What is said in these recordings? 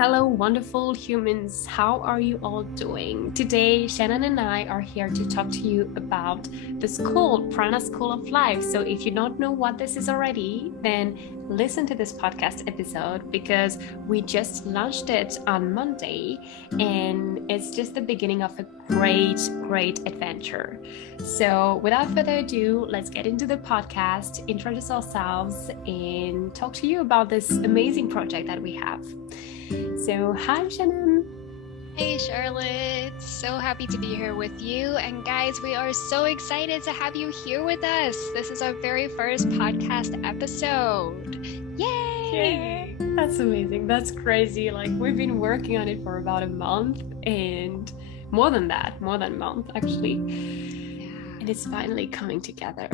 Hello, wonderful humans. How are you all doing? Today, Shannon and I are here to talk to you about the school, Prana School of Life. So if you don't know what this is already, then listen to this podcast episode because we just launched it on Monday and it's just the beginning of a great adventure. So without further ado, let's get into the podcast, introduce ourselves, and talk to you about this amazing project that we have. So, hi, Shannon. Hey, Charlotte. So happy to be here with you. And guys, we are so excited to have you here with us. This is our very first podcast episode. Yay! That's amazing. That's crazy. Like, we've been working on it for about a month and more than a month, actually. Yeah. And it's finally coming together.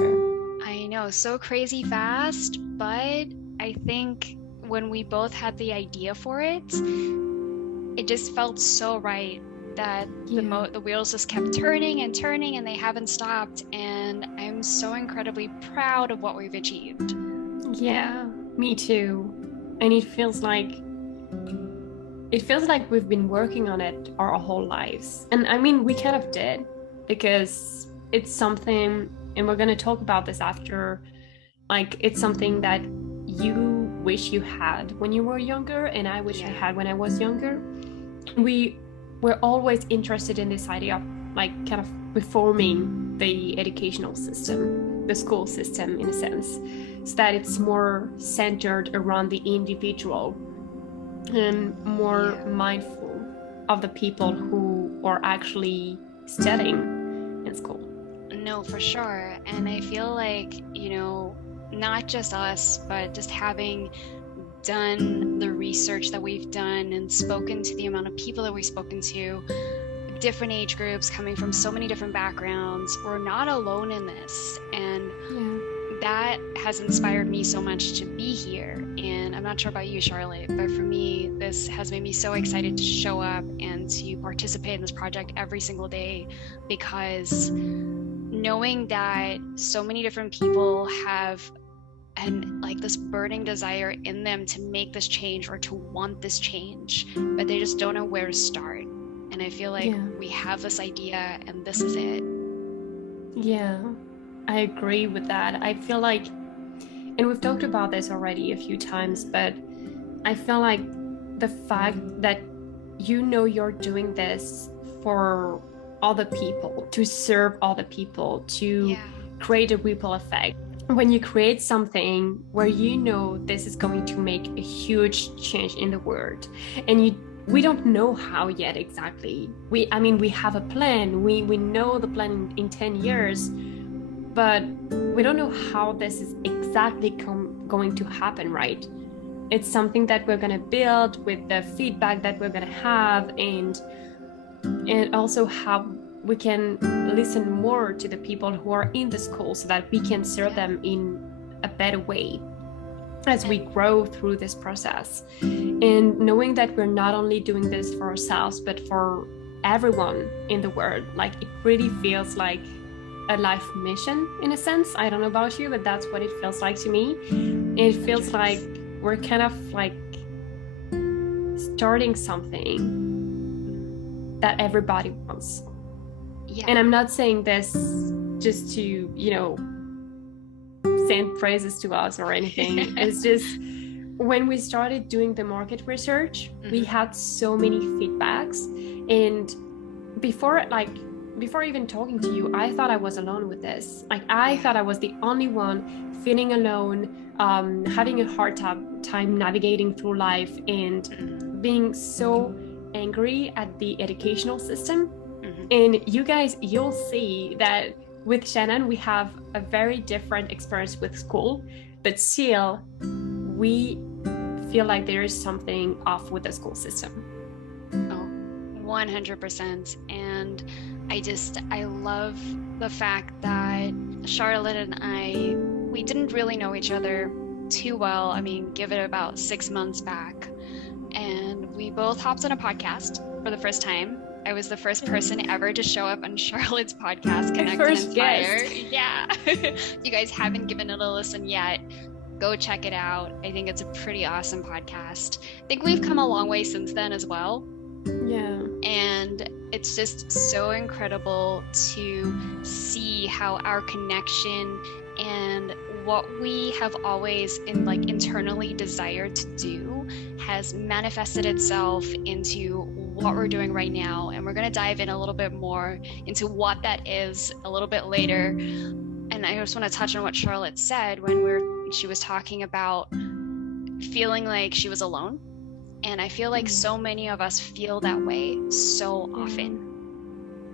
I know, so crazy fast, but I think when we both had the idea for it, it just felt so right that the wheels just kept turning and they haven't stopped, and I'm so incredibly proud of what we've achieved. Yeah, me too. And it feels like we've been working on it our whole lives. And I mean, we kind of did, because it's something, and we're going to talk about this after, like, it's something that you wish you had when you were younger, and I wish I had when I was younger. We were always interested in this idea of, like, kind of reforming the educational system, the school system, in a sense, so that it's more centered around the individual and more mindful of the people who are actually studying in school. No, for sure. And I feel like, not just us, but just having done the research that we've done and spoken to the amount of people that we've spoken to, different age groups coming from so many different backgrounds, we're not alone in this. And that has inspired me so much to be here. And I'm not sure about you, Charlotte, but for me, this has made me so excited to show up and to participate in this project every single day, because knowing that so many different people have this burning desire in them to make this change or to want this change, but they just don't know where to start. And I feel like we have this idea and this is it. Yeah, I agree with that. I feel like, and we've talked about this already a few times, but I feel like the fact that you're doing this for other people, to serve other people, to create a ripple effect. When you create something where this is going to make a huge change in the world, and we don't know how yet exactly. We have a plan. We know the plan in 10 years, but we don't know how this is exactly going to happen, right? It's something that we're going to build with the feedback that we're going to have, and also how we can listen more to the people who are in the school so that we can serve them in a better way as we grow through this process. And knowing that we're not only doing this for ourselves, but for everyone in the world, like, it really feels like a life mission in a sense. I don't know about you, but that's what it feels like to me. It feels like we're kind of like starting something that everybody wants. And I'm not saying this just to, send praises to us or anything. It's just, when we started doing the market research, we had so many feedbacks. And before even talking to you, I thought I was alone with this. Like, I thought I was the only one feeling alone, having a hard time navigating through life, and being so angry at the educational system. And you guys, you'll see that with Shannon, we have a very different experience with school, but still, we feel like there is something off with the school system. Oh, 100%. And I love the fact that Charlotte and we didn't really know each other too well. I mean, give it about 6 months back. And we both hopped on a podcast for the first time. I was the first person ever to show up on Charlotte's podcast, Connect and Inspire. Yeah. You guys haven't given it a listen yet. Go check it out. I think it's a pretty awesome podcast. I think we've come a long way since then as well. Yeah. And it's just so incredible to see how our connection and what we have always internally desired to do has manifested itself into what we're doing right now. And we're going to dive in a little bit more into what that is a little bit later. And I just want to touch on what Charlotte said when she was talking about feeling like she was alone. And I feel like so many of us feel that way so often.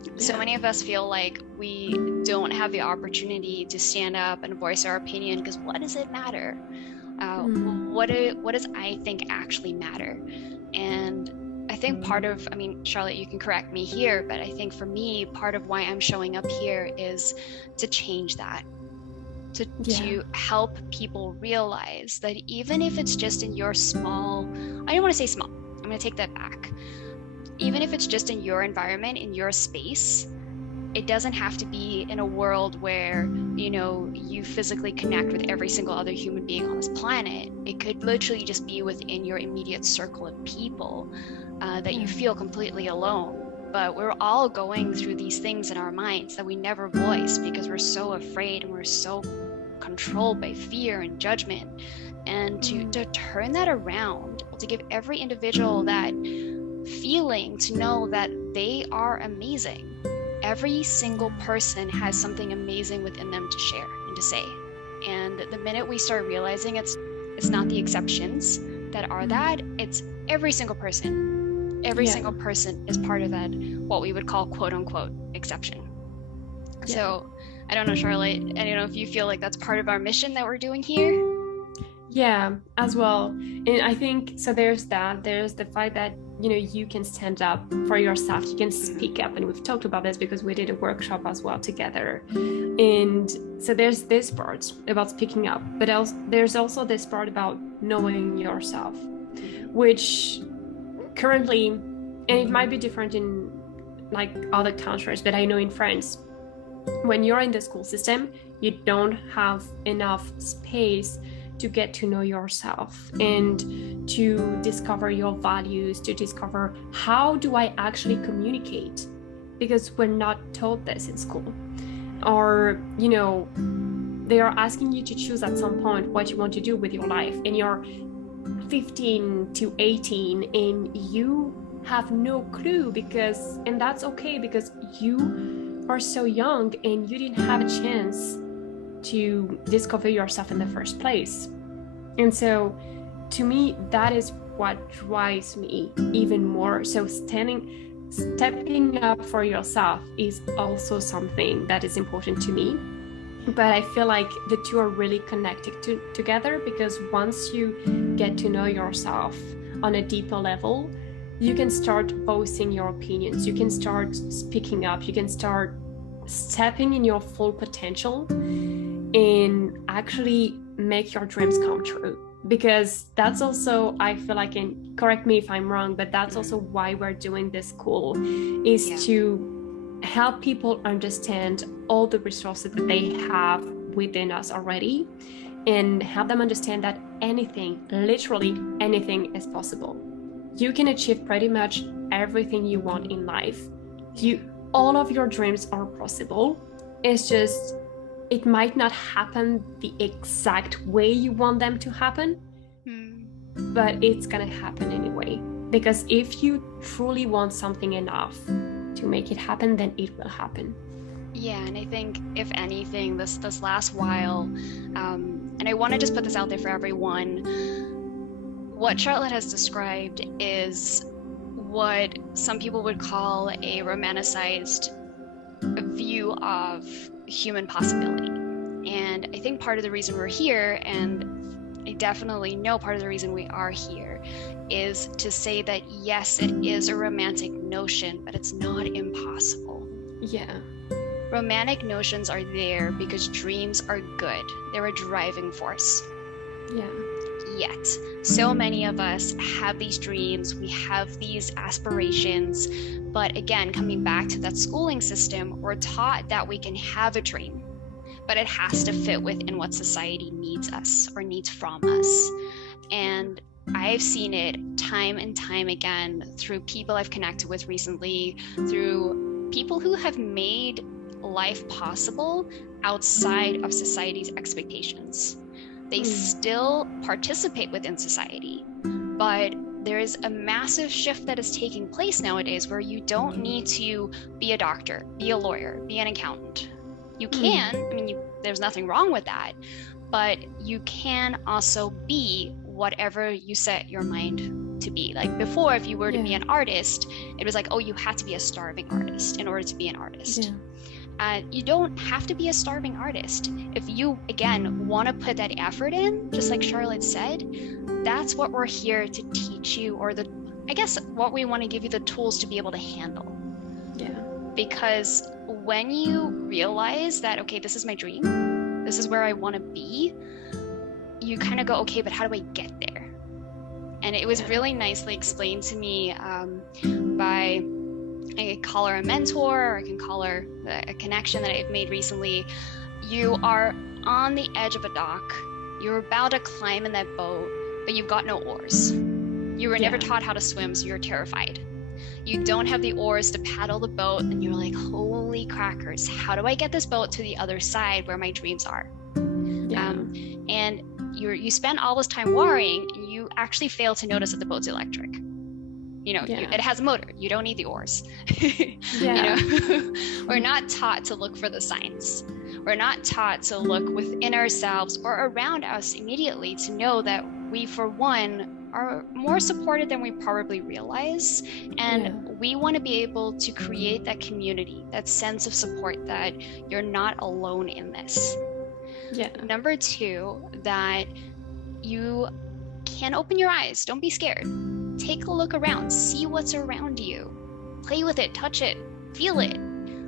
Yeah. So many of us feel like we don't have the opportunity to stand up and voice our opinion because what does it matter? What does I think actually matter? And I think Charlotte, you can correct me here, but I think for me, part of why I'm showing up here is to change that. To help people realize that even if it's just in your small, I don't want to say small, I'm going to take that back. Even if it's just in your environment, in your space, it doesn't have to be in a world where, you physically connect with every single other human being on this planet. It could literally just be within your immediate circle of people that you feel completely alone. But we're all going through these things in our minds that we never voice because we're so afraid and we're so controlled by fear and judgment. And to turn that around, to give every individual that feeling to know that they are amazing. Every single person has something amazing within them to share and to say. And the minute we start realizing it's not the exceptions that are that, it's every single person. Every single person is part of that, what we would call quote unquote exception. Yeah. So I don't know, Charlotte, I don't know if you feel like that's part of our mission that we're doing here. Yeah, as well. And I think, so there's the fact that, you can stand up for yourself, you can speak up. And we've talked about this because we did a workshop as well together. And so there's this part about speaking up, but there's also this part about knowing yourself, which currently, and it might be different in other countries, but I know in France, when you're in the school system, you don't have enough space to get to know yourself and to discover your values, to discover how do I actually communicate, because we're not taught this in school. Or, they are asking you to choose at some point what you want to do with your life, and you're 15 to 18 and you have no clue, and that's okay because you are so young and you didn't have a chance to discover yourself in the first place. And so to me, that is what drives me even more. So stepping up for yourself is also something that is important to me. But I feel like the two are really connected together, because once you get to know yourself on a deeper level, you can start voicing your opinions, you can start speaking up, you can start stepping in your full potential and actually make your dreams come true. Because that's also, I feel like, and correct me if I'm wrong, but that's also why we're doing this school, is to help people understand all the resources that they have within us already, and help them understand that anything, literally anything, is possible. You can achieve pretty much everything you want in life. All of your dreams are possible. It's just, it might not happen the exact way you want them to happen, but it's gonna happen anyway. Because if you truly want something enough to make it happen, then it will happen. Yeah, and I think if anything, this last while, and I want to just put this out there for everyone, what Charlotte has described is what some people would call a romanticized view of human possibility. And I think part of the reason we're here, and I definitely know part of the reason we are here, is to say that yes, it is a romantic notion, but it's not impossible. Yeah. Romantic notions are there because dreams are good. They're a driving force. Yeah. Yet, so many of us have these dreams, we have these aspirations, but again, coming back to that schooling system, we're taught that we can have a dream, but it has to fit within what society needs us or needs from us. And I've seen it time and time again through people I've connected with recently, through people who have made life possible outside of society's expectations. They still participate within society, but there is a massive shift that is taking place nowadays where you don't need to be a doctor, be a lawyer, be an accountant. You can, I mean, there's nothing wrong with that, but you can also be whatever you set your mind to be. Like before, if you were to be an artist, it was like, oh, you had to be a starving artist in order to be an artist. You don't have to be a starving artist. If you, again, want to put that effort in, just like Charlotte said, that's what we're here to teach you, or I guess what we want to give you the tools to be able to handle. Because when you realize that, okay, this is my dream, this is where I want to be, you kind of go, okay, but how do I get there? And it was really nicely explained to me by, I can call her a mentor, or I can call her a connection that I've made recently. You are on the edge of a dock. You're about to climb in that boat, but you've got no oars. You were never taught how to swim, so you're terrified. You don't have the oars to paddle the boat, and you're like, holy crackers, how do I get this boat to the other side where my dreams are? And you spend all this time worrying, and you actually fail to notice that the boat's electric. It has a motor. You don't need the oars. We're not taught to look for the signs. We're not taught to look within ourselves or around us immediately to know that we, for one, are more supported than we probably realize. And we want to be able to create that community, that sense of support that you're not alone in this. Number two, that you can open your eyes. Don't be scared. Take a look around, see what's around you, play with it, touch it, feel it.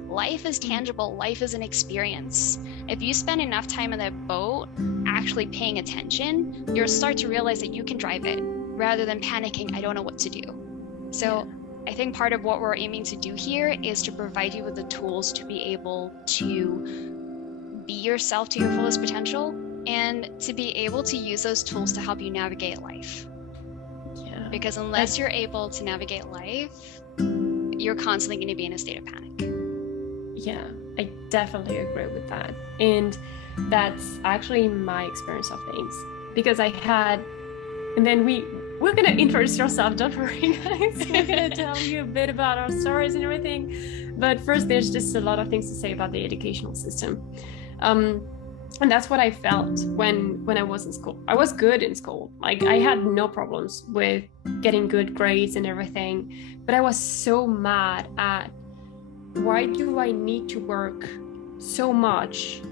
Life is tangible, life is an experience. If you spend enough time in that boat actually paying attention, you'll start to realize that you can drive it rather than panicking, I don't know what to do. So I think part of what we're aiming to do here is to provide you with the tools to be able to be yourself to your fullest potential, and to be able to use those tools to help you navigate life. Because unless you're able to navigate life, you're constantly going to be in a state of panic. Yeah, I definitely agree with that. And that's actually my experience of things. Because I had, and then we're going to introduce yourself, don't worry guys. We're going to tell you a bit about our stories and everything. But first, there's just a lot of things to say about the educational system. And that's what I felt when I was in school. I was good in school. Like, I had no problems with getting good grades and everything. But I was so mad at, why do I need to work so much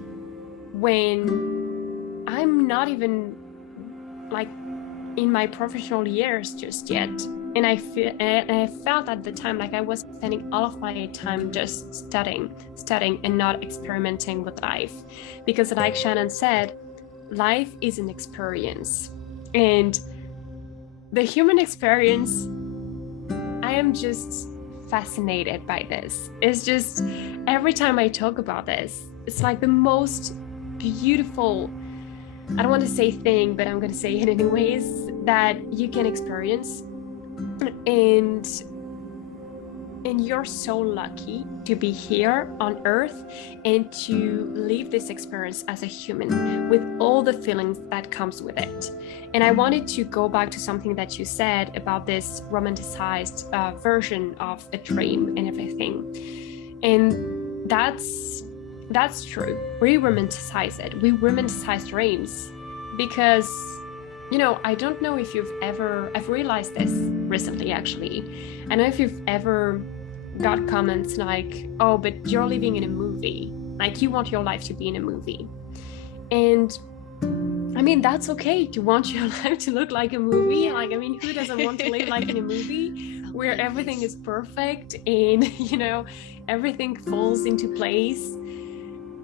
when I'm not even like in my professional years just yet? And I felt at the time like I was spending all of my time just studying and not experimenting with life. Because like Shannon said, life is an experience. And the human experience, I am just fascinated by this. It's just, every time I talk about this, it's like the most beautiful, I don't want to say thing, but I'm going to say it anyways, that you can experience. And you're so lucky to be here on earth and to live this experience as a human with all the feelings that comes with it. And I wanted to go back to something that you said about this romanticized version of a dream and everything. And that's true. We romanticize it. We romanticize dreams because, you know, I don't know if I've realized this recently actually. I don't know if you've ever got comments like, oh, but you're living in a movie. Like, you want your life to be in a movie. And I mean, that's okay to want your life to look like a movie. Like, I mean, who doesn't want to live like in a movie where everything is perfect and, you know, everything falls into place?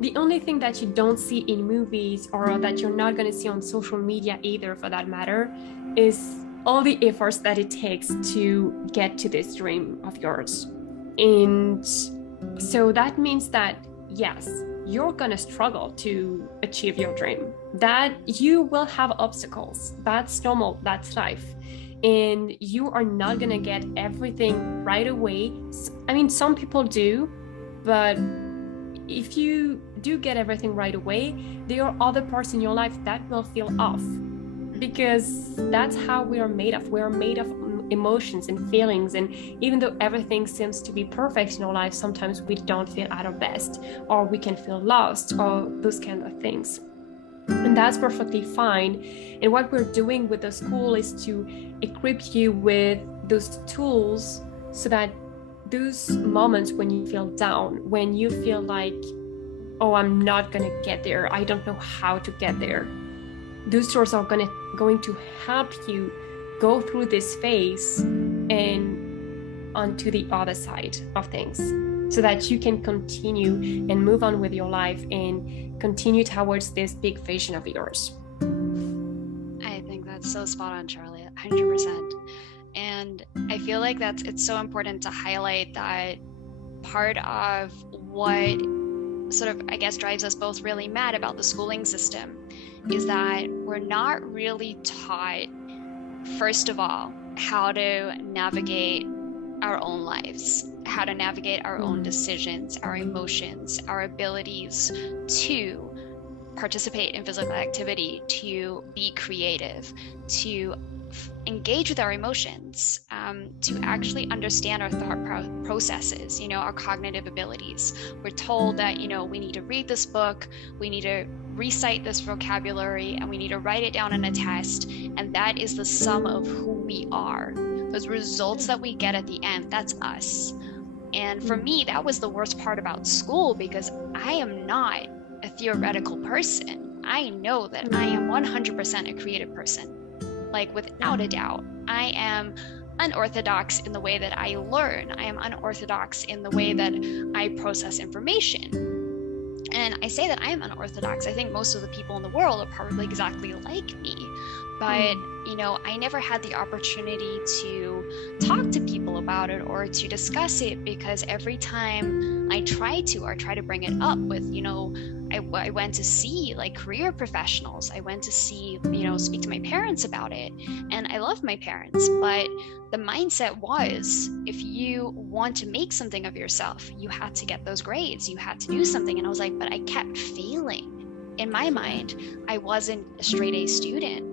The only thing that you don't see in movies, or that you're not going to see on social media either for that matter, is all the efforts that it takes to get to this dream of yours. And so that means that, yes, you're gonna struggle to achieve your dream, that you will have obstacles. That's normal, that's life. And you are not gonna get everything right away. I mean, some people do, but if you do get everything right away, there are other parts in your life that will feel off, because that's how we are made of. We are made of emotions and feelings, and even though everything seems to be perfect in our life, sometimes we don't feel at our best, or we can feel lost, or those kind of things. And that's perfectly fine. And what we're doing with the school is to equip you with those tools so that those moments when you feel down, when you feel like, oh, I'm not gonna get there, I don't know how to get there, those tools are going to help you go through this phase and onto the other side of things, so that you can continue and move on with your life and continue towards this big vision of yours. I think that's so spot on, Charlie, 100%. And I feel like it's so important to highlight that part of what sort of, I guess, drives us both really mad about the schooling system is that we're not really taught, first of all, how to navigate our own lives, how to navigate our own decisions, our emotions, our abilities to participate in physical activity, to be creative, to engage with our emotions, to actually understand our thought processes, our cognitive abilities. We're told that, we need to read this book, we need to recite this vocabulary, and we need to write it down in a test, and that is the sum of who we are. Those results that we get at the end, that's us. And for me, that was the worst part about school, because I am not a theoretical person. I know that I am 100% a creative person. Like, without a doubt. I am unorthodox in the way that I learn. I am unorthodox in the way that I process information. And I say that I am unorthodox. I think most of the people in the world are probably exactly like me. But, I never had the opportunity to talk to people about it or to discuss it, because every time I try to bring it up with, I went to see like career professionals. I went to see, speak to my parents about it. And I love my parents, but the mindset was, if you want to make something of yourself, you had to get those grades, you had to do something. And I was like, but I kept failing. In my mind, I wasn't a straight A student.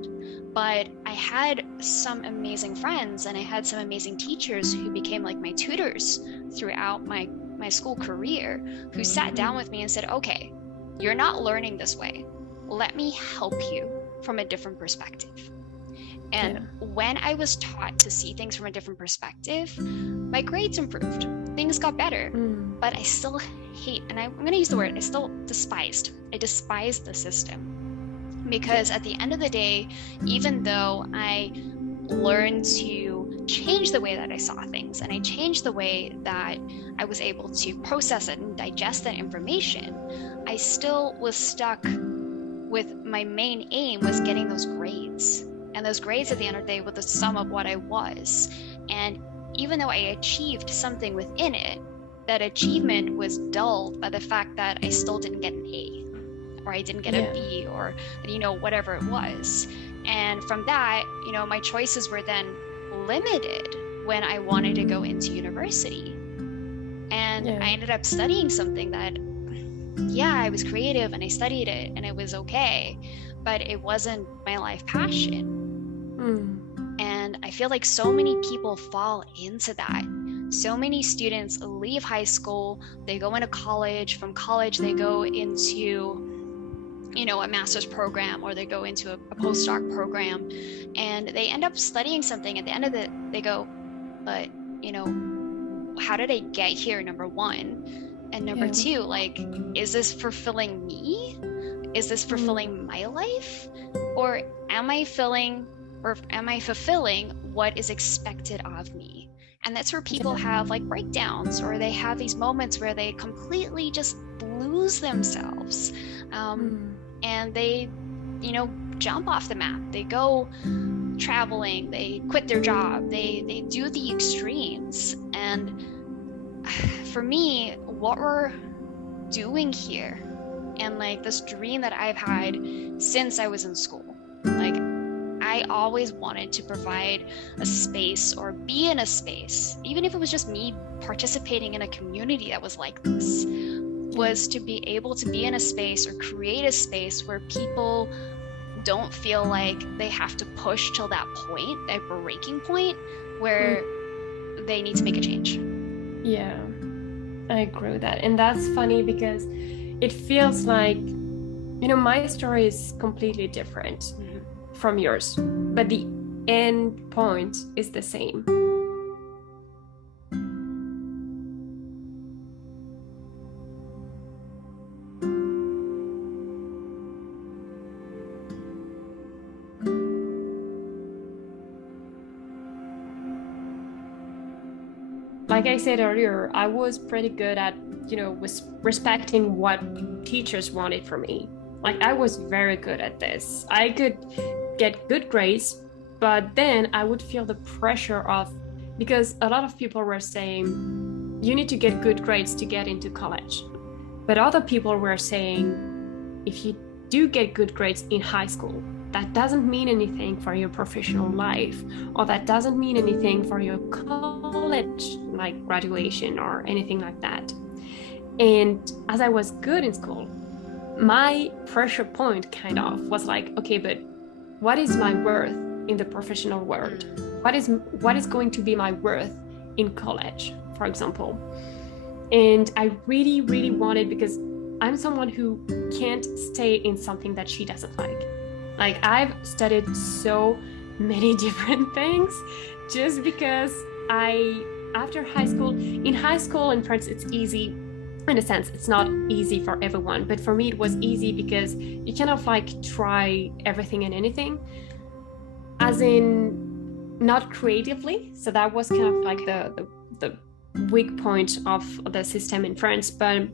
But I had some amazing friends, and I had some amazing teachers who became like my tutors throughout my school career, who sat down with me and said, okay, you're not learning this way. Let me help you from a different perspective. And when I was taught to see things from a different perspective, my grades improved. Things got better. But I still and I'm going to use the word, I despised the system. Because at the end of the day, even though I learned to change the way that I saw things, and I changed the way that I was able to process it and digest that information, I still was stuck with my main aim was getting those grades. And those grades at the end of the day were the sum of what I was. And even though I achieved something within it, that achievement was dulled by the fact that I still didn't get an A. Or I didn't get a B, or, whatever it was. And from that, my choices were then limited when I wanted to go into university. And I ended up studying something that, I was creative and I studied it and it was okay, but it wasn't my life passion. And I feel like so many people fall into that. So many students leave high school, they go into college, from college they go into a master's program, or they go into a postdoc program, and they end up studying something. At the end of it, they go, but, how did I get here, number one? And number two, like, is this fulfilling me? Is this fulfilling my life? Or am I fulfilling what is expected of me? And that's where people have like breakdowns, or they have these moments where they completely just lose themselves. And they, jump off the map. They go traveling, they quit their job, they do the extremes. And for me, what we're doing here and like this dream that I've had since I was in school. Like, I always wanted to provide a space or be in a space, even if it was just me participating in a community that was like this, was to be able to be in a space or create a space where people don't feel like they have to push till that point, that breaking point where they need to make a change. Yeah, I agree with that. And that's funny because it feels like, my story is completely different from yours, but the end point is the same. Like I said earlier, I was pretty good at, respecting what teachers wanted from me. Like, I was very good at this. I could get good grades, but then I would feel the pressure of, because a lot of people were saying, you need to get good grades to get into college. But other people were saying, if you do get good grades in high school, that doesn't mean anything for your professional life, or that doesn't mean anything for your college, like graduation or anything like that. And as I was good in school, my pressure point kind of was like, okay, but what is my worth in the professional world? What is going to be my worth in college, for example? And I really, really wanted, because I'm someone who can't stay in something that she doesn't like. Like, I've studied so many different things just because after high school, in France, it's easy. In a sense, it's not easy for everyone, but for me, it was easy because you kind of like try everything and anything, as in not creatively. So that was kind of like the weak point of the system in France. But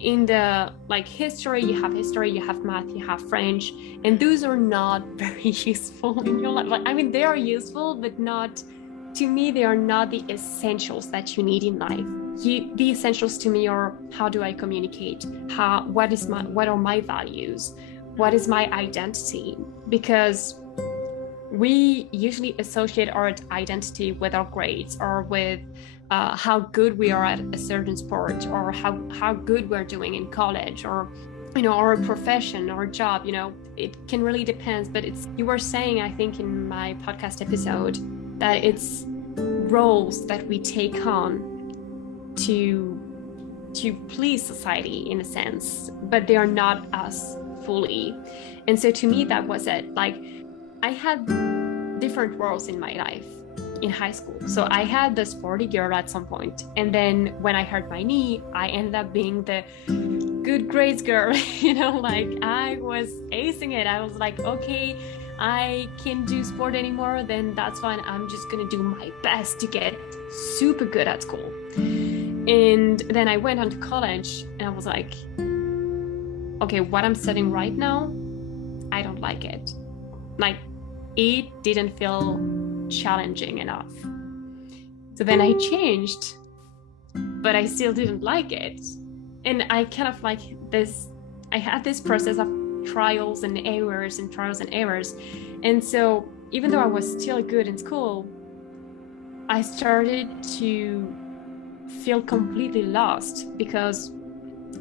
in the history, you have math, you have French, and those are not very useful in your life. Like, I mean, they are useful, but not, to me, they are not the essentials that you need in life. The essentials to me are, how do I communicate? What are my values? What is my identity? Because we usually associate our identity with our grades, or with how good we are at a certain sport, or how good we're doing in college, or our profession, our job. It can really depend. But you were saying, I think in my podcast episode, that it's roles that we take on to please society in a sense, but they are not us fully. And so to me, that was it. Like, I had different roles in my life in high school. So I had the sporty girl at some point, and then when I hurt my knee, I ended up being the good grades girl. Like, I was acing it. I was like, okay, I can't do sport anymore, then that's fine. I'm just gonna do my best to get super good at school. And then I went on to college, and I was like, okay, what I'm studying right now, I don't like it. Like, it didn't feel challenging enough. So then I changed, but I still didn't like it. And I kind of I had this process of trials and errors. And so even though I was still good in school, I started to feel completely lost, because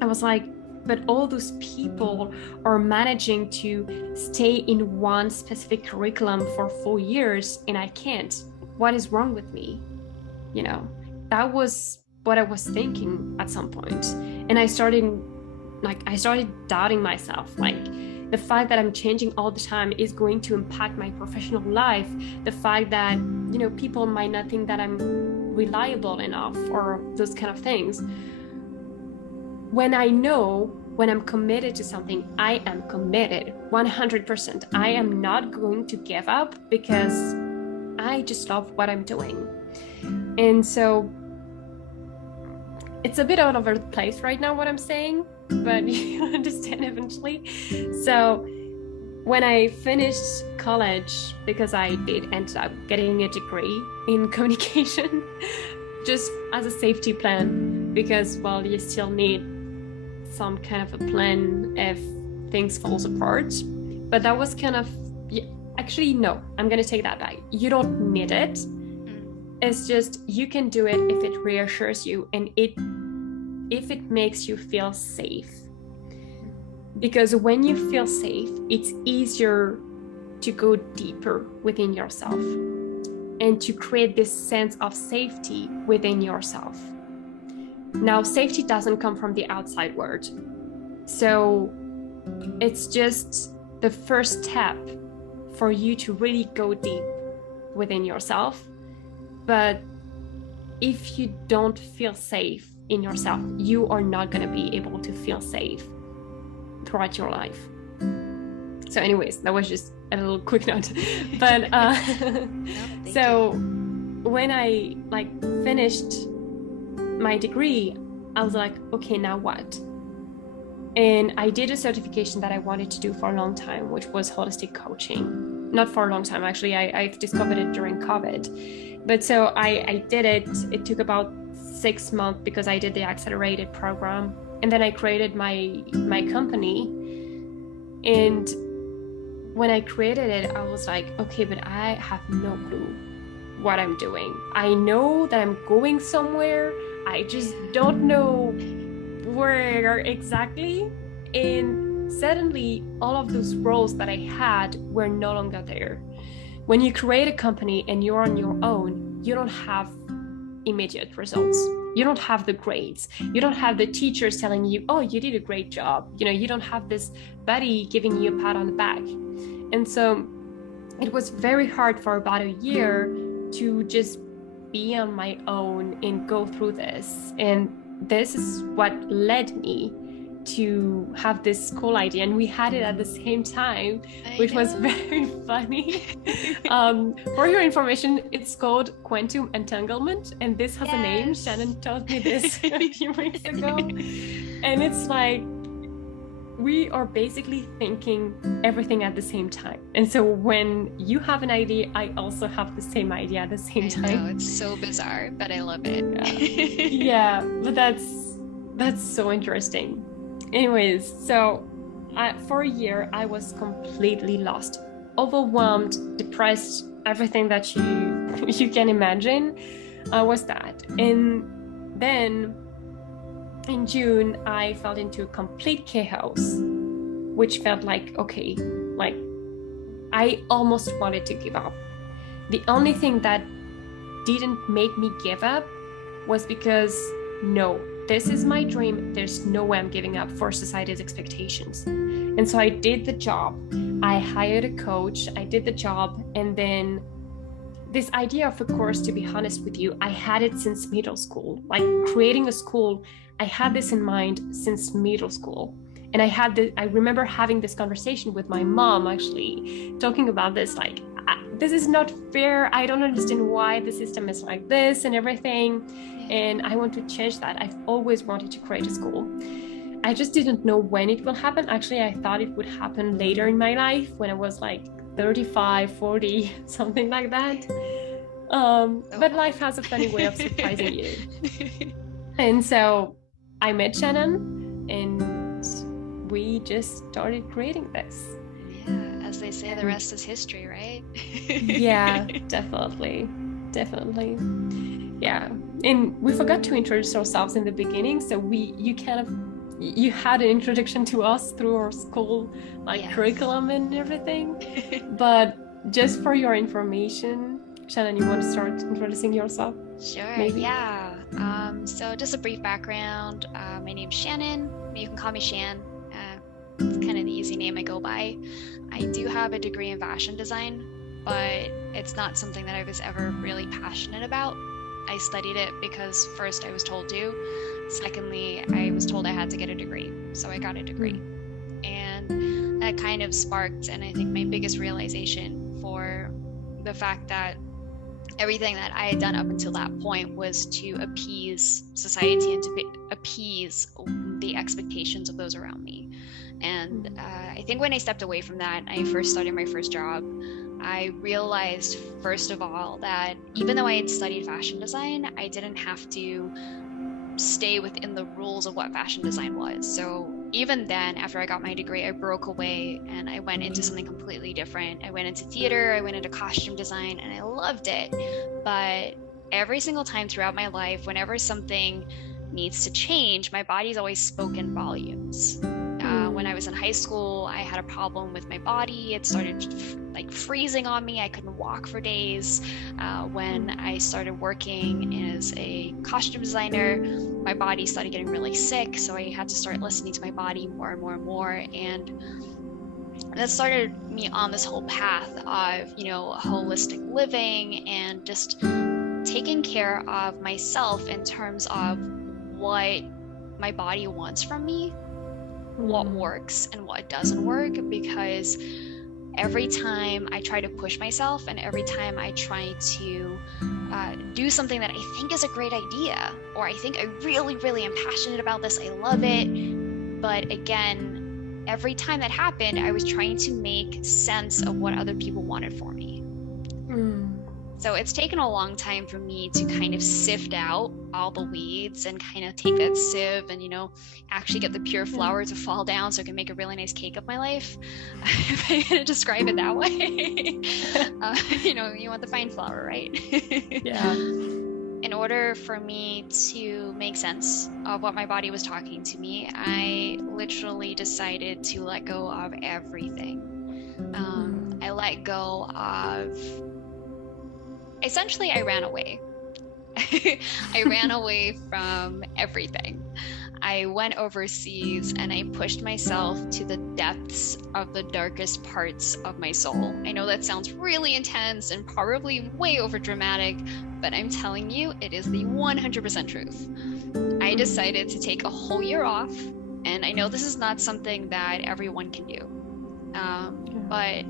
I was like, but all those people are managing to stay in one specific curriculum for 4 years, and I can't. What is wrong with me? That was what I was thinking at some point. And I started doubting myself. Like, the fact that I'm changing all the time is going to impact my professional life. The fact that, people might not think that I'm reliable enough, or those kind of things. When I'm committed to something, I am committed 100%. I am not going to give up, because I just love what I'm doing. And so it's a bit all over the place right now what I'm saying, but you understand eventually. So when I finished college, because I did end up getting a degree in communication, just as a safety plan, because, well, you still need some kind of a plan if things falls apart. But that was kind of, actually, no, I'm going to take that back. You don't need it. It's just, you can do it if it reassures you and if it makes you feel safe. Because when you feel safe, it's easier to go deeper within yourself and to create this sense of safety within yourself. Now, safety doesn't come from the outside world. So it's just the first step for you to really go deep within yourself. But if you don't feel safe in yourself, you are not going to be able to feel safe throughout your life. So anyways, that was just a little quick note. But so when I finished my degree, I was like, okay, now what? And I did a certification that I wanted to do for a long time, which was holistic coaching. Not for a long time, actually. I've discovered it during COVID. But so I did it. It took about 6 months because I did the accelerated program. And then I created my company. And when I created it, I was like, okay, but I have no clue what I'm doing. I know that I'm going somewhere. I just don't know where exactly. And suddenly all of those roles that I had were no longer there. When you create a company and you're on your own, you don't have immediate results. You don't have the grades. You don't have the teachers telling you, oh, you did a great job. You don't have this buddy giving you a pat on the back. And so it was very hard for about a year to just be on my own and go through this. And this is what led me to have this school idea, and we had it at the same time, which was very funny. For your information, it's called Quantum Entanglement, and this has a name. Shannon told me this a few weeks ago. And it's like, we are basically thinking everything at the same time. And so when you have an idea, I also have the same idea at the same time. I know, it's so bizarre, but I love it. Yeah, but that's so interesting. Anyways, so for a year, I was completely lost, overwhelmed, depressed, everything that you can imagine was that. And then in June, I fell into a complete chaos, which felt like, okay, like I almost wanted to give up. The only thing that didn't make me give up was because, no, this is my dream. There's no way I'm giving up for society's expectations. And so I did the job. I hired a coach. I did the job. And then this idea of a course, to be honest with you, I had it since middle school. Like creating a school, I had this in mind since middle school. And I remember having this conversation with my mom, actually, talking about this, like, this is not fair. I don't understand why the system is like this and everything. And I want to change that. I've always wanted to create a school. I just didn't know when it will happen. Actually, I thought it would happen later in my life, when I was like 35, 40, something like that. But life has a funny way of surprising you. And so I met Shannon and we just started creating this. Yeah, as they say, the rest is history, right? Yeah, definitely. Yeah. And we forgot to introduce ourselves in the beginning. So you had an introduction to us through our school, curriculum and everything. But just for your information, Shannon, you want to start introducing yourself? Sure, maybe? Yeah. So just a brief background. My name's Shannon. You can call me Shan. It's kind of the easy name I go by. I do have a degree in fashion design, but it's not something that I was ever really passionate about. I studied it because first I was told to. Secondly, I was told I had to get a degree. So I got a degree. And that kind of sparked, and I think my biggest realization for the fact that everything that I had done up until that point was to appease society and to appease the expectations of those around me. And I think when I stepped away from that, I first started my first job, I realized, first of all, that even though I had studied fashion design, I didn't have to stay within the rules of what fashion design was. So even then, after I got my degree, I broke away and I went into something completely different. I went into theater, I went into costume design, and I loved it. But every single time throughout my life, whenever something needs to change, my body's always spoken volumes. When I was in high school, I had a problem with my body. It started like freezing on me. I couldn't walk for days. When I started working as a costume designer, my body started getting really sick. So I had to start listening to my body more and more and more. And that started me on this whole path of, holistic living and just taking care of myself in terms of what my body wants from me, what works and what doesn't work, because every time I try to push myself and every time I try to do something that I think is a great idea, or I think I really, really am passionate about this, I love it, but again, every time that happened, I was trying to make sense of what other people wanted for me. So it's taken a long time for me to kind of sift out all the weeds and kind of take that sieve and, actually get the pure flour to fall down so I can make a really nice cake of my life. If I'm going to describe it that way. You want the fine flour, right? Yeah. In order for me to make sense of what my body was talking to me, I literally decided to let go of everything. I let go of... Essentially, I ran away. I ran away from everything. I went overseas and I pushed myself to the depths of the darkest parts of my soul. I know that sounds really intense and probably way over dramatic, but I'm telling you, it is the 100% truth. I decided to take a whole year off, and I know this is not something that everyone can do, but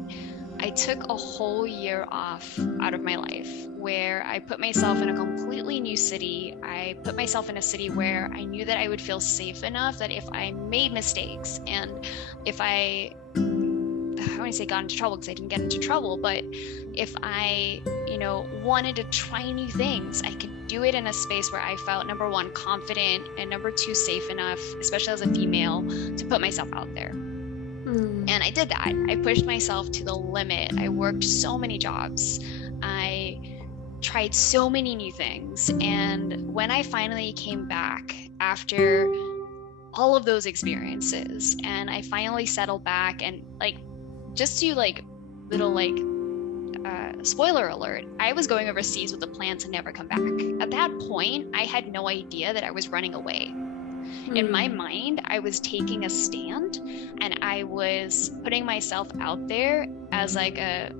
I took a whole year off out of my life where I put myself in a completely new city. I put myself in a city where I knew that I would feel safe enough that if I made mistakes and if I wouldn't say got into trouble because I didn't get into trouble, but if I, wanted to try new things, I could do it in a space where I felt, number one, confident, and number two, safe enough, especially as a female, to put myself out there. And I did that. I pushed myself to the limit. I worked so many jobs. I tried so many new things. And when I finally came back after all of those experiences, and I finally settled back, and spoiler alert, I was going overseas with a plan to never come back. At that point, I had no idea that I was running away. In my mind, I was taking a stand and I was putting myself out there as like a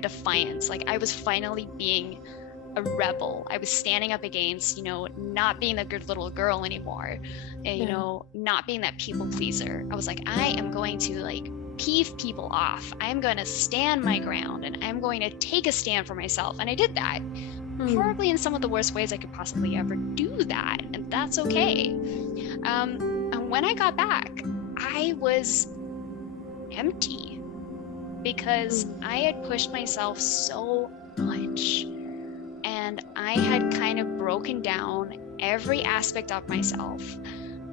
defiance. Like I was finally being a rebel. I was standing up against, not being the good little girl anymore, and, not being that people pleaser. I was like, I am going to peeve people off. I'm going to stand my ground and I'm going to take a stand for myself. And I did that. Probably in some of the worst ways I could possibly ever do that, and that's okay. And when I got back, I was empty because I had pushed myself so much, and I had kind of broken down every aspect of myself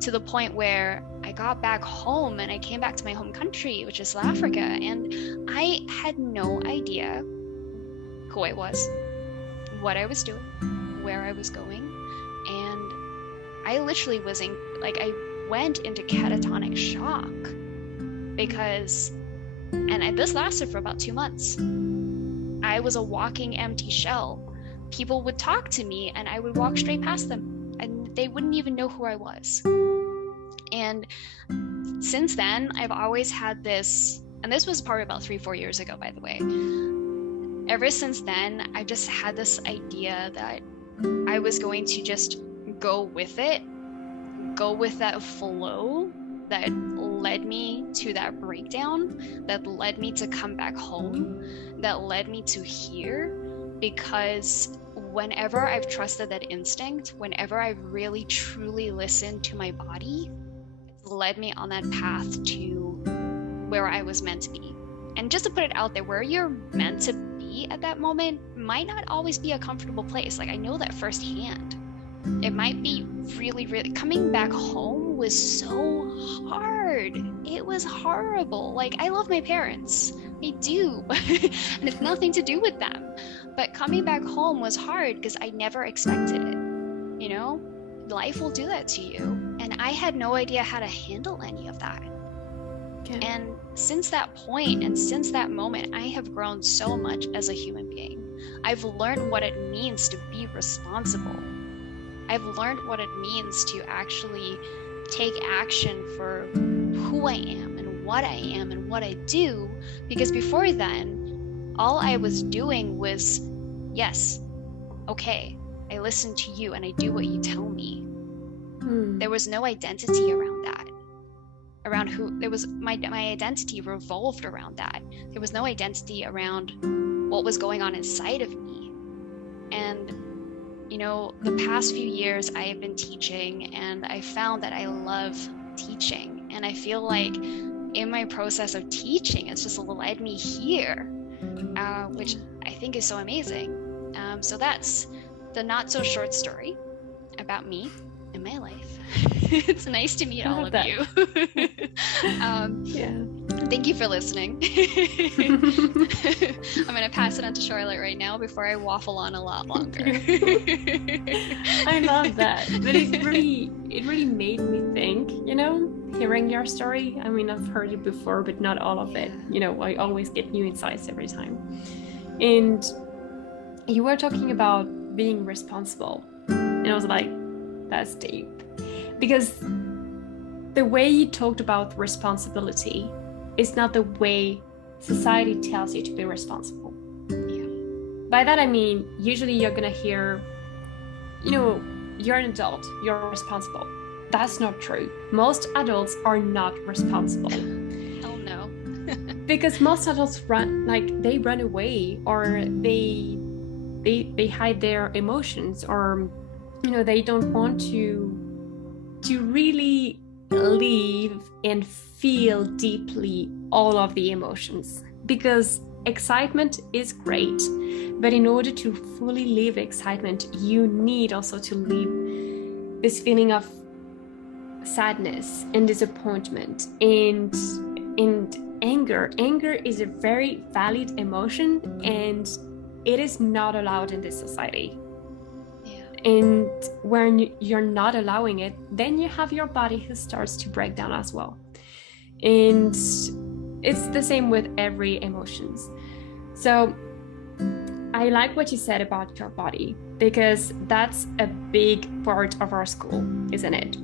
to the point where I got back home and I came back to my home country, which is South Africa, and I had no idea who I was, what I was doing, where I was going, and I literally was I went into catatonic shock because, this lasted for about 2 months. I was a walking empty shell. People would talk to me and I would walk straight past them and they wouldn't even know who I was. And since then, I've always had this, and this was probably about 3-4 years ago, by the way. Ever since then, I just had this idea that I was going to just go with it, go with that flow that led me to that breakdown, that led me to come back home, that led me to here, because whenever I've trusted that instinct, whenever I've really truly listened to my body, it's led me on that path to where I was meant to be. And just to put it out there, where you're meant to be at that moment might not always be a comfortable place. I know that firsthand. it might be really, really, coming back home was so hard. It was horrible. Like, I love my parents, I do, and it's nothing to do with them, but coming back home was hard because I never expected it. You know, life will do that to you, and I had no idea how to handle any of that. Okay. And since that point and since that moment, I have grown so much as a human being. I've learned what it means to be responsible. I've learned what it means to actually take action for who I am and what I am and what I do, because before then, all I was doing was, yes, okay, I listen to you and I do what you tell me. There was no identity around that. Around who, there was my identity revolved around that. There was no identity around what was going on inside of me. And you know, the past few years I have been teaching, and I found that I love teaching, and I feel like in my process of teaching, it's just led me here, which I think is so amazing. So that's the not so short story about me and my life. It's nice to meet all of you. Thank you for listening. I'm going to pass it on to Charlotte right now before I waffle on a lot longer. I love that. But it really made me think, you know, hearing your story. I mean, I've heard it before, but not all of it. You know, I always get new insights every time. And you were talking about being responsible. And I was like, that's deep. Because the way you talked about responsibility is not the way society tells you to be responsible. Yeah. By that I mean, usually you're gonna hear, you know, you're an adult, you're responsible. That's not true. Most adults are not responsible. Oh no. Because most adults run away, or they hide their emotions, or you know, they don't want to really live and feel deeply all of the emotions. Because excitement is great, but in order to fully live excitement, you need also to live this feeling of sadness and disappointment and anger. Anger is a very valid emotion, and it is not allowed in this society. And when you're not allowing it, then you have your body who starts to break down as well. And it's the same with every emotions. So I like what you said about your body, because that's a big part of our school, isn't it?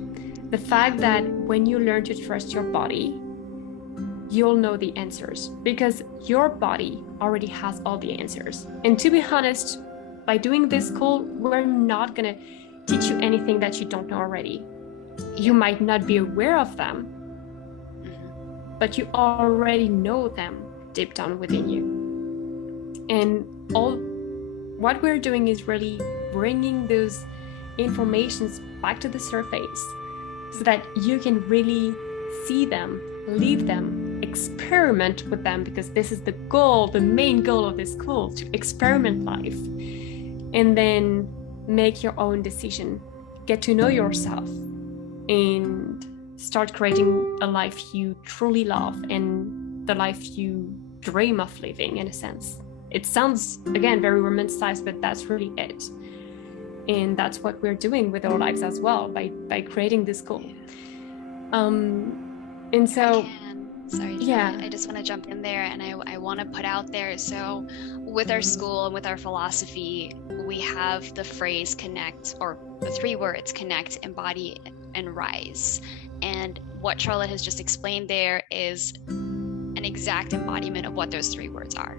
The fact that when you learn to trust your body, you'll know the answers, because your body already has all the answers. And to be honest, by doing this school, we're not going to teach you anything that you don't know already. You might not be aware of them, but you already know them deep down within you. And all what we're doing is really bringing those informations back to the surface so that you can really see them, live them, experiment with them, because this is the goal, the main goal of this school, to experiment life. And then make your own decision, get to know yourself, and start creating a life you truly love and the life you dream of living, in a sense. It sounds, again, very romanticized, but that's really it. And that's what we're doing with our lives as well, by creating this school. And so... Sorry, I just want to jump in there, and I want to put out there, so with our school and with our philosophy, we have the phrase connect, or the 3 words, connect, embody, and rise. And what Charlotte has just explained there is an exact embodiment of what those 3 words are.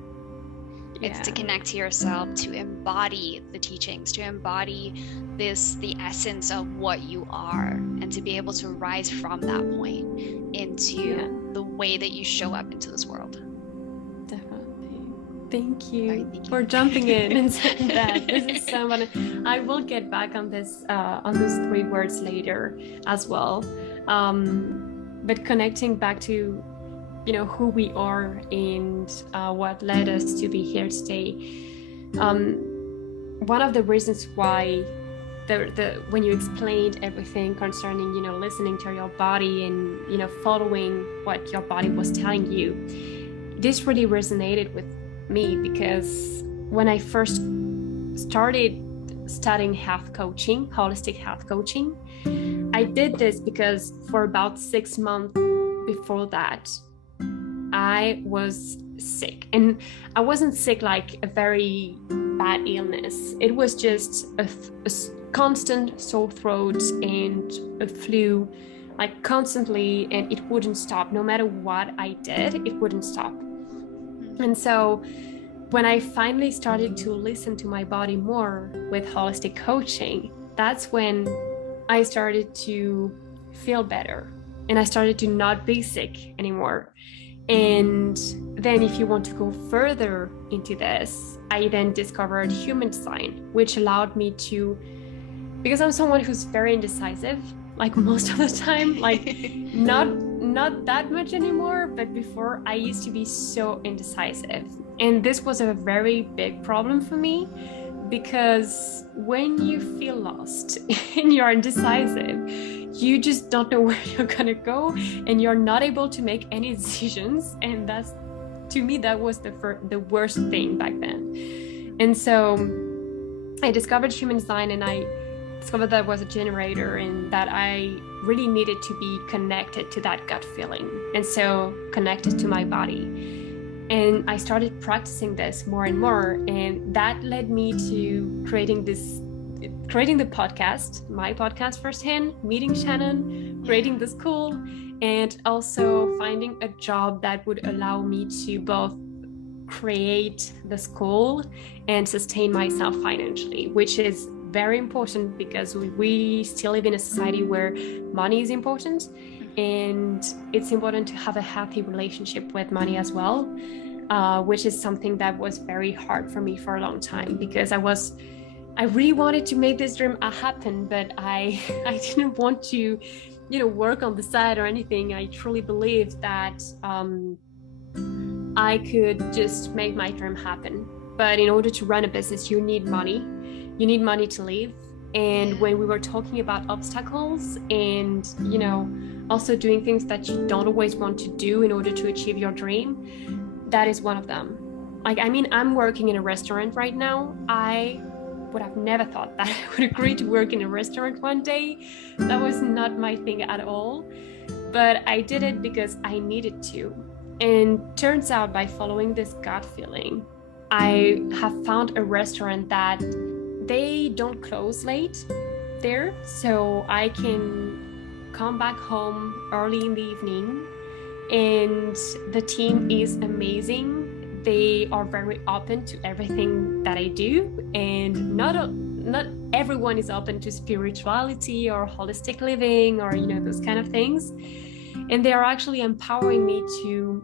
It's to connect to yourself, to embody the teachings, to embody the essence of what you are, and to be able to rise from that point into the way that you show up into this world. Definitely. Thank you for jumping in and saying that. This is so fun. I will get back on this, on those 3 words later as well. But connecting back to, you know, who we are and what led us to be here today. One of the reasons why the when you explained everything concerning, listening to your body and, following what your body was telling you, this really resonated with me, because when I first started studying health coaching, holistic health coaching, I did this because for about 6 months before that, I was sick. And I wasn't sick like a very bad illness. It was just a constant sore throat and a flu, like constantly, and it wouldn't stop. No matter what I did, it wouldn't stop. And so when I finally started to listen to my body more with holistic coaching, that's when I started to feel better, and I started to not be sick anymore. And then if you want to go further into this, I then discovered human design, which allowed me to, because I'm someone who's very indecisive, like most of the time, like not that much anymore, but before I used to be so indecisive. And this was a very big problem for me, because when you feel lost and you're indecisive, you just don't know where you're gonna go, and you're not able to make any decisions. And that's, to me, that was the worst thing back then. And so I discovered human design, and I discovered that I was a generator, and that I really needed to be connected to that gut feeling, and so connected to my body. And I started practicing this more and more, and that led me to creating the podcast, my podcast firsthand, meeting Shannon, creating the school, and also finding a job that would allow me to both create the school and sustain myself financially, which is very important, because we still live in a society where money is important, and it's important to have a healthy relationship with money as well, which is something that was very hard for me for a long time, because I really wanted to make this dream happen, but I didn't want to, work on the side or anything. I truly believed that I could just make my dream happen. But in order to run a business, you need money. You need money to live. And when we were talking about obstacles and, also doing things that you don't always want to do in order to achieve your dream, that is one of them. I'm working in a restaurant right now. I would have never thought that I would agree to work in a restaurant one day. That was not my thing at all. But I did it because I needed to. And turns out, by following this gut feeling, I have found a restaurant that they don't close late there, so I can come back home early in the evening, and the team is amazing. They are very open to everything that I do, and not everyone is open to spirituality or holistic living or those kind of things, and they are actually empowering me to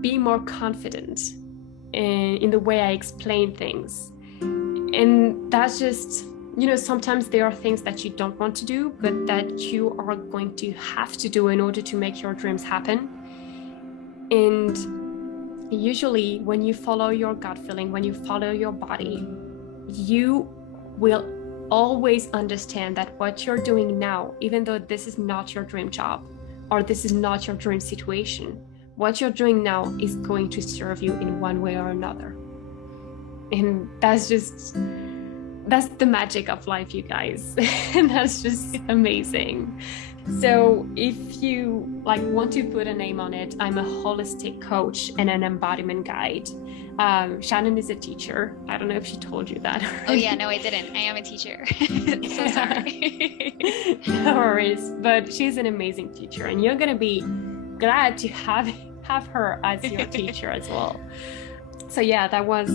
be more confident in the way I explain things. And that's just, sometimes there are things that you don't want to do, but that you are going to have to do in order to make your dreams happen. And usually when you follow your gut feeling, when you follow your body, you will always understand that what you're doing now, even though this is not your dream job or this is not your dream situation, what you're doing now is going to serve you in one way or another. And that's the magic of life, you guys. And that's just amazing. So if you want to put a name on it, I'm a holistic coach and an embodiment guide. Shannon is a teacher. I don't know if she told you that already. Oh yeah, no, I didn't. I am a teacher. So sorry. No worries, but she's an amazing teacher, and you're gonna be glad to have her as your teacher as well. So yeah, that was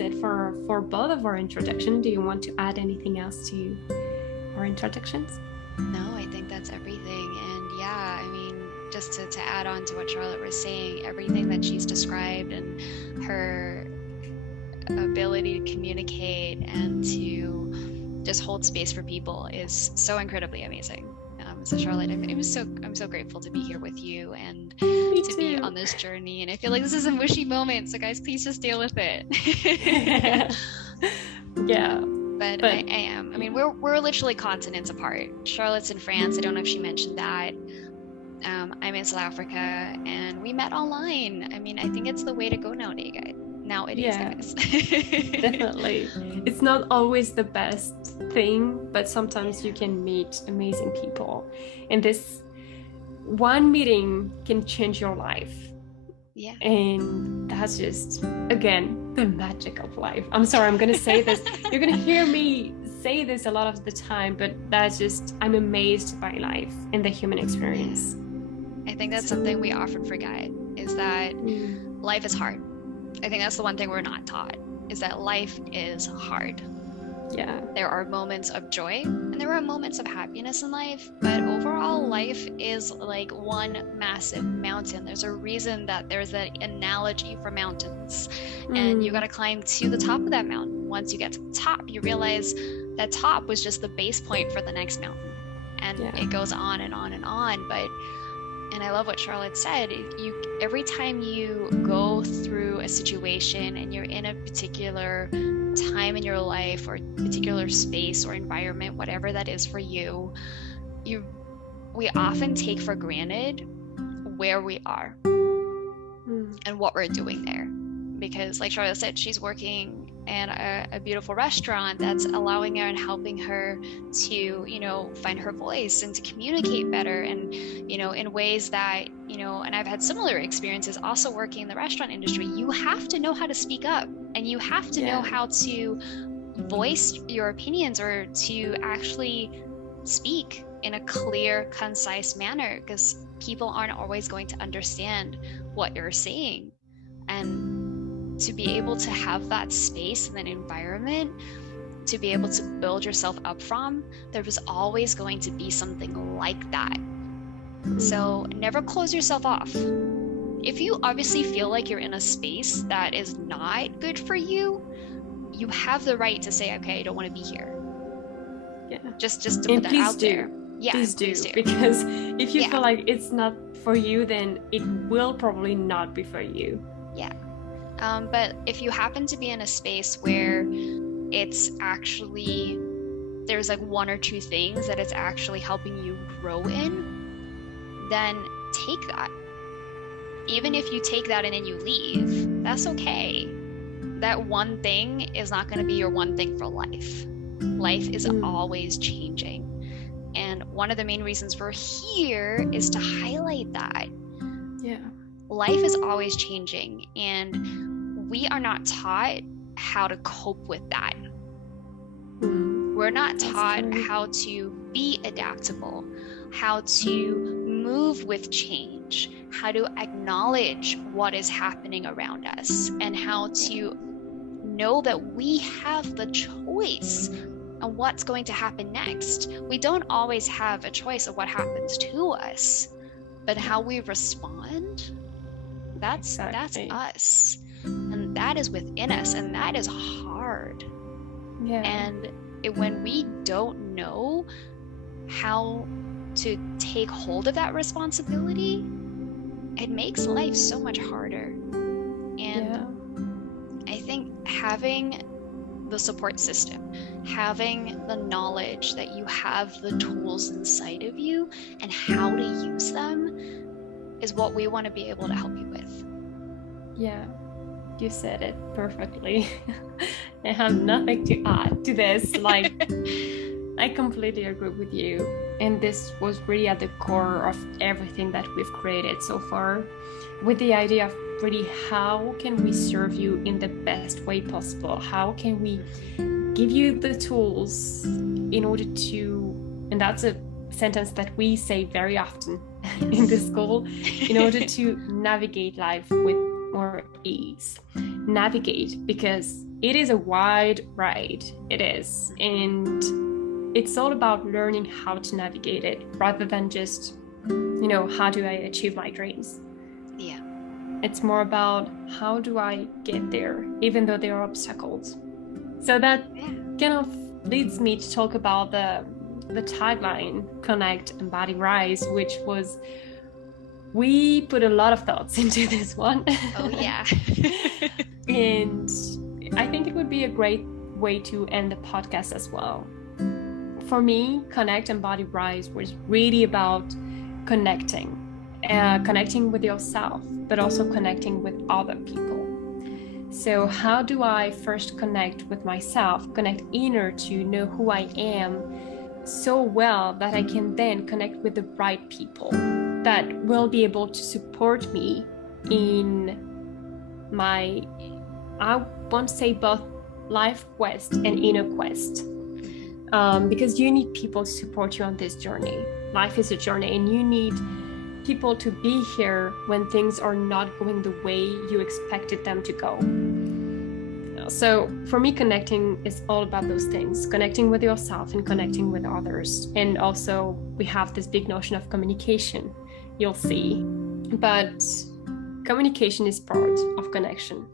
it for both of our introduction. Do you want to add anything else to our introductions? No, I think that's everything. And yeah, just to add on to what Charlotte was saying, everything that she's described and her ability to communicate and to just hold space for people is so incredibly amazing. So Charlotte, I'm so grateful to be here with you and to be on this journey. And I feel like this is a mushy moment, so guys, please just deal with it. Yeah. But I am. I mean, we're literally continents apart. Charlotte's in France. I don't know if she mentioned that. I'm in South Africa, and we met online. I mean, I think it's the way to go nowadays, guys. Guys. Definitely. It's not always the best thing, but sometimes you can meet amazing people. And this one meeting can change your life. Yeah. And that's just, again, the magic of life. I'm sorry, I'm going to say this. You're going to hear me say this a lot of the time, but that's just, I'm amazed by life and the human experience. I think that's something we often forget, is that life is hard. I think that's the one thing we're not taught, is that life is hard. Yeah. There are moments of joy and there are moments of happiness in life, but overall life is like one massive mountain. There's a reason that there's an analogy for mountains, and you got to climb to the top of that mountain. Once you get to the top, you realize that top was just the base point for the next mountain, and it goes on and on and on. And I love what Charlotte said. Every time you go through a situation and you're in a particular time in your life or particular space or environment, whatever that is for you, we often take for granted where we are and what we're doing there. Because like Charlotte said, she's working in a beautiful restaurant that's allowing her and helping her to, find her voice and to communicate better, and, in ways that, and I've had similar experiences also working in the restaurant industry. You have to know how to speak up, and you have to know how to voice your opinions, or to actually speak in a clear, concise manner, because people aren't always going to understand what you're saying. And to be able to have that space and that environment to be able to build yourself up from, there was always going to be something like that. So never close yourself off. If you obviously feel like you're in a space that is not good for you, you have the right to say, okay, I don't want to be here. Yeah. Just to put that out there. Yeah, please do. Because if you feel like it's not for you, then it will probably not be for you. Yeah. But if you happen to be in a space where it's actually, there's like one or two things that it's actually helping you grow in, then take that. Even if you take that and then you leave, that's okay. That one thing is not going to be your one thing for life. Life is always changing. And one of the main reasons we're here is to highlight that. Yeah. Life is always changing, and we are not taught how to cope with that. We're not taught how to be adaptable, how to move with change, how to acknowledge what is happening around us, and how to know that we have the choice on what's going to happen next. We don't always have a choice of what happens to us, but how we respond, that's us. And that is within us, and that is hard. Yeah. And when we don't know how to take hold of that responsibility, it makes life so much harder. And I think having the support system, having the knowledge that you have the tools inside of you and how to use them is what we want to be able to help you with. Yeah, you said it perfectly. I have nothing to add to this. Like, I completely agree with you. And this was really at the core of everything that we've created so far, with the idea of really how can we serve you in the best way possible? How can we give you the tools in order to, and that's a sentence that we say very often in the school, in order to navigate life with more ease. Navigate, because it is a wide ride. It is. And it's all about learning how to navigate it rather than just, how do I achieve my dreams? Yeah. It's more about how do I get there, even though there are obstacles. So that kind of leads me to talk about the tagline, Connect, Embody, Rise, which was, we put a lot of thoughts into this one. Oh, yeah. And I think it would be a great way to end the podcast as well. For me, Connect and Body Rise was really about connecting with yourself, but also connecting with other people. So how do I first connect with myself, connect inner to know who I am so well that I can then connect with the right people that will be able to support me in my, I want to say, both life quest and inner quest. Because you need people to support you on this journey. Life is a journey, and you need people to be here when things are not going the way you expected them to go. So for me, connecting is all about those things, connecting with yourself and connecting with others. And also we have this big notion of communication, you'll see. But communication is part of connection.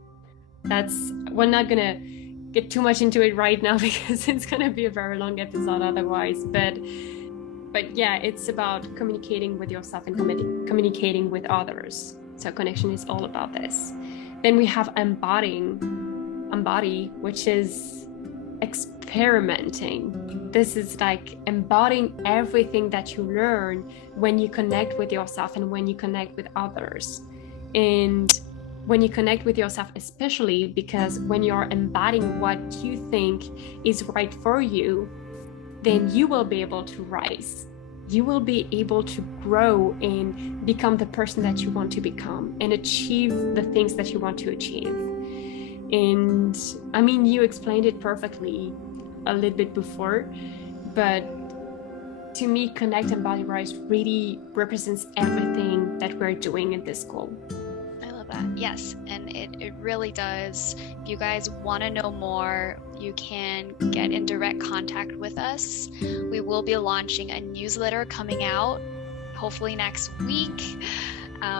We're not going to get too much into it right now because it's going to be a very long episode otherwise. But yeah, it's about communicating with yourself and communicating with others. So connection is all about this. Then we have embody, which is experimenting. This is like embodying everything that you learn when you connect with yourself and when you connect with others. And when you connect with yourself, especially because when you're embodying what you think is right for you, then you will be able to rise. You will be able to grow and become the person that you want to become and achieve the things that you want to achieve. And I mean, you explained it perfectly a little bit before, but to me, Connect and Body Rise really represents everything that we're doing in this school. I love that. Yes, and it really does. If you guys want to know more, you can get in direct contact with us. We will be launching a newsletter coming out hopefully next week.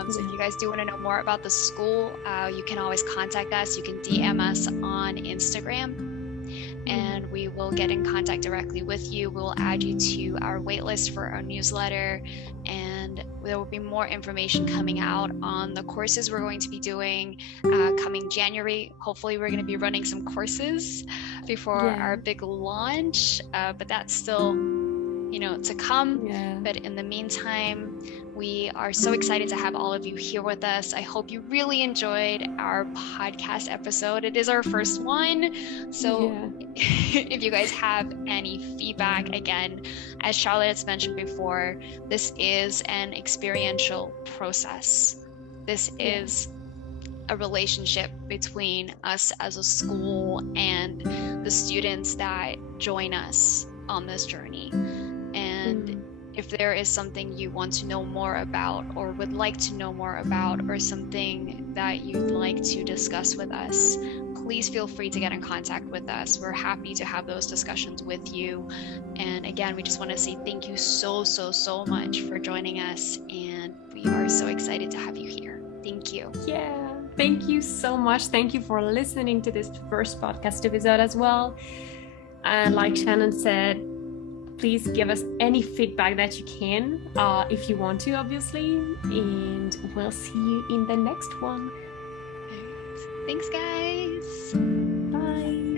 So if you guys do want to know more about the school, you can always contact us. You can DM us on Instagram, and we will get in contact directly with you. We'll add you to our waitlist for our newsletter, and there will be more information coming out on the courses we're going to be doing coming January. Hopefully we're going to be running some courses before our big launch, but that's still to come. But in the meantime, we are so excited to have all of you here with us. I hope you really enjoyed our podcast episode. It is our first one. So if you guys have any feedback, again, as Charlotte has mentioned before, this is an experiential process. This is a relationship between us as a school and the students that join us on this journey. And if there is something you want to know more about or would like to know more about, or something that you'd like to discuss with us, please feel free to get in contact with us. We're happy to have those discussions with you. And again, we just want to say thank you so much for joining us, and we are so excited to have you here. Thank you. Yeah, thank you so much. Thank you for listening to this first podcast episode as well. And like Shannon said, please give us any feedback that you can, if you want to, obviously. And we'll see you in the next one. Thanks, guys. Bye.